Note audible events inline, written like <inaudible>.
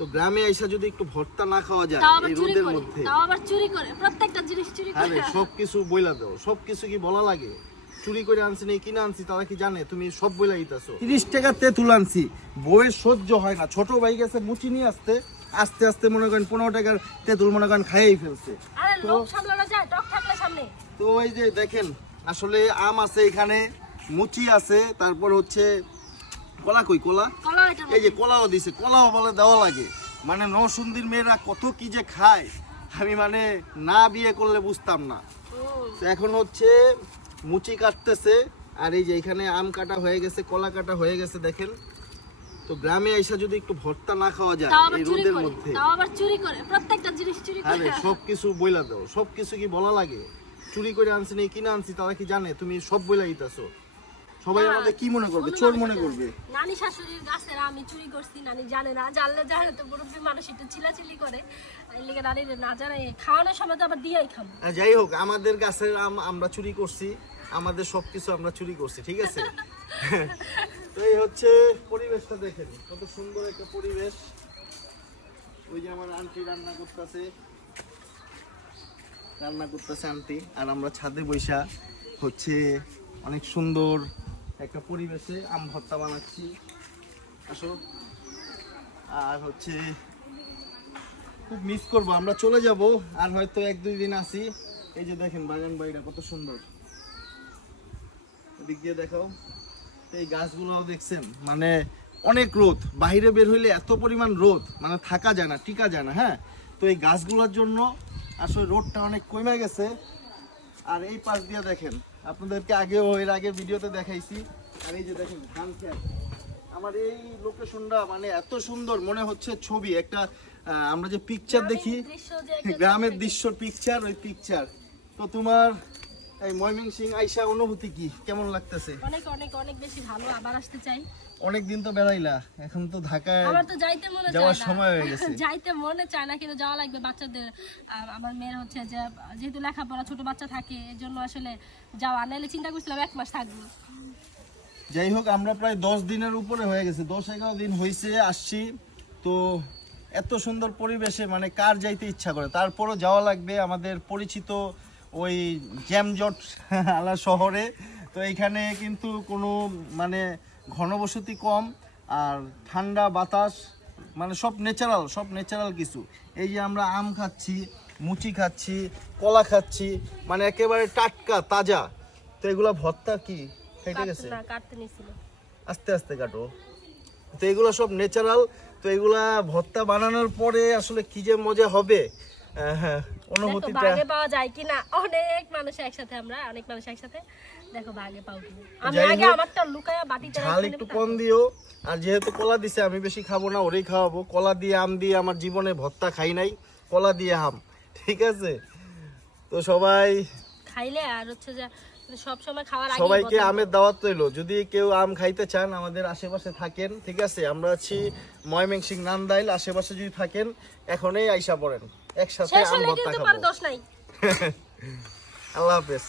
তো গ্রামে এসে যদি একটু ভর্তা না খাওয়া যায় এই রোদের মধ্যে। তাও আবার চুরি করে প্রত্যেকটা জিনিস চুরি করে আরে সব কিছু বইলা দাও সব কিছু কি বলা লাগে? চুরি করে আনছি না কিনে আনছি তারা কি জানে? তুমি সব বইলা দিতেছো। তিরিশ টাকা তেঁতুল আনছি বউয়ের সহ্য হয় না। ছোট ভাই গেছে মুচি নিয়ে আসতে আস্তে আস্তে মনে করেন পনেরো টাকার তেঁতুল মনে করেন খাইয়েই ফেলছে। তো- এই যে দেখেন আসলে আম আছে এখানে মুচি আছে তারপর হচ্ছে কলা কই কলা? কলা এই যে কলাও দিছে কলাও বলে দেওয়া লাগে। মানে নসুন্দির মেয়েরা কত কি যে খায় আমি মানে না বিয়ে করলে বুঝতাম না। তো এখন হচ্ছে মুচি কাটতেছে আর এই যে এখানে আম কাটা হয়ে গেছে কলা কাটা হয়ে গেছে দেখেন। তো গ্রামে এসে যদি একটু ভর্তা না খাওয়া যায় এই রোদের মধ্যে। তাও আবার চুরি করে প্রত্যেকটা জিনিস চুরি করে আরে সব কিছু বইলা দাও সব কিছু কি বলা লাগে? চুরি করে আনছি না কিনে আনছি তারা কি জানে? তুমি সব বইলা দিতেছো। সবাই আমাদের কি মনে করবে? চোর মনে করবে? নানি শাশুড়ির গাছের আমি চুরি করছি নানি জানে না। জানলে জানে তো মুরব্বী মানুষ একটু চিলাচিলি করে। এই লিগে নানি না জানে খাওয়ানোর সময় তো আবার দিয়েই খাব। যাই হোক আমাদের গাছের আম আমরা চুরি করছি আমাদের সবকিছু আমরা চুরি করছি ঠিক আছে? <laughs> তো এই হচ্ছে পরিবেশটা দেখেন কত সুন্দর একটা পরিবেশ। ওই যে আমার আন্টি রান্না করতেছে। রান্না করতেছে আন্টি আর আমরা ছাদে বৈশা হচ্ছে অনেক সুন্দর একটা পরিবেশে আম ভর্তা বানাচ্ছি। আসো। আর হচ্ছে, খুব মিস করব, আমরা চলে যাব। আর হয়তো এক দুই দিন আসি। এই যে দেখেন বাগান বাড়িটা কত সুন্দর। এদিক দিয়ে দেখাও। এই গাছগুলো দেখছেন মানে অনেক রোদ। বাইরে বের হইলে এত পরিমাণ রোদ মানে থাকা যায় না, টিকা যায় না হ্যাঁ? তো এই গাছগুলোর জন্য আসলে রোদটা অনেক কমে গেছে। আর এই পাশ দিয়ে দেখেন আপনাদেরকে আগেও এর আগে ভিডিওতে দেখাইছি। আর এই যে দেখেন ধান আমার এই লোকেশনটা মানে এত সুন্দর মনে হচ্ছে ছবি একটা আহ, আমরা যে পিকচার দেখি দৃশ্য যে একটা গ্রামের দৃশ্য পিকচার ওই পিকচার তো তোমার এই আইসা অনুভূতি কি? কেমন লাগতেছে? অনেক অনেক অনেক বেশি ভালো আবার আসতে চাই। অনেক দিন তো বেড়াইলা এখন তো ঢাকায় আমার তো যাইতে মনে চায় যাওয়ার সময় হয়ে গেছে। <laughs> যাইতে মনে চায় না কিন্তু যাওয়া লাগবে বাচ্চাদের। আমার মেয়ের হচ্ছে যে যেহেতু লেখাপড়া ছোট বাচ্চা থাকে এর জন্য আসলে যাওয়া। নাহলে চিন্তা করছিলাম এক মাস থাকব। যাই হোক আমরা প্রায় দশ দিনের উপরে হয়ে গেছে। দশ এগারো দিন হয়েছে আসছি। তো এত সুন্দর পরিবেশে মানে কার যাইতে ইচ্ছা করে? তারপরও যাওয়া লাগবে। আমাদের পরিচিত ওই জ্যামজট আলা শহরে। তো এইখানে কিন্তু কোনো মানে ঘনবসতি কম আর ঠান্ডা বাতাস মানে সব ন্যাচারাল সব ন্যাচারাল কিছু। এই যে আমরা আম খাচ্ছি মুচি খাচ্ছি কলা খাচ্ছি মানে একেবারে টাটকা তাজা। তো এগুলা ভর্তা কি? ফেটে গেছে? আস্তে আস্তে কাটো। তো এগুলো সব ন্যাচারাল তো এগুলা ভর্তা বানানোর পরে আসলে কি যে মজা হবে? অনুভূতিটা বাগে পাওয়া যায় কিনা? অনেক মানুষ একসাথে আমরা অনেক মানুষ একসাথে। দেখো বাগে পাও কিনা। আমি আগে আমারটা লুকায়া ঝাল একটু কম দিও আর যেহেতু কলা দিছে আমি বেশি খাব না ওরেই খাওয়াবো। কলা দিয়ে আম দিয়ে আমার জীবনে ভর্তা খাই নাই কলা দিয়ে আম ঠিক আছে? তো সবাই খাইলে আর হচ্ছে যে সবাইকে আমের দাওয়াত রইল। যদি কেউ আম খাইতে চান আমাদের আশেপাশে থাকেন ঠিক আছে? আমরা আছি ময়মেংসিং নান্দাইল আশেপাশে যদি থাকেন এখনই আইসা পড়েন। একসাথে আম ভর্তা খাব। <laughs> আল্লাহ হাফেজ।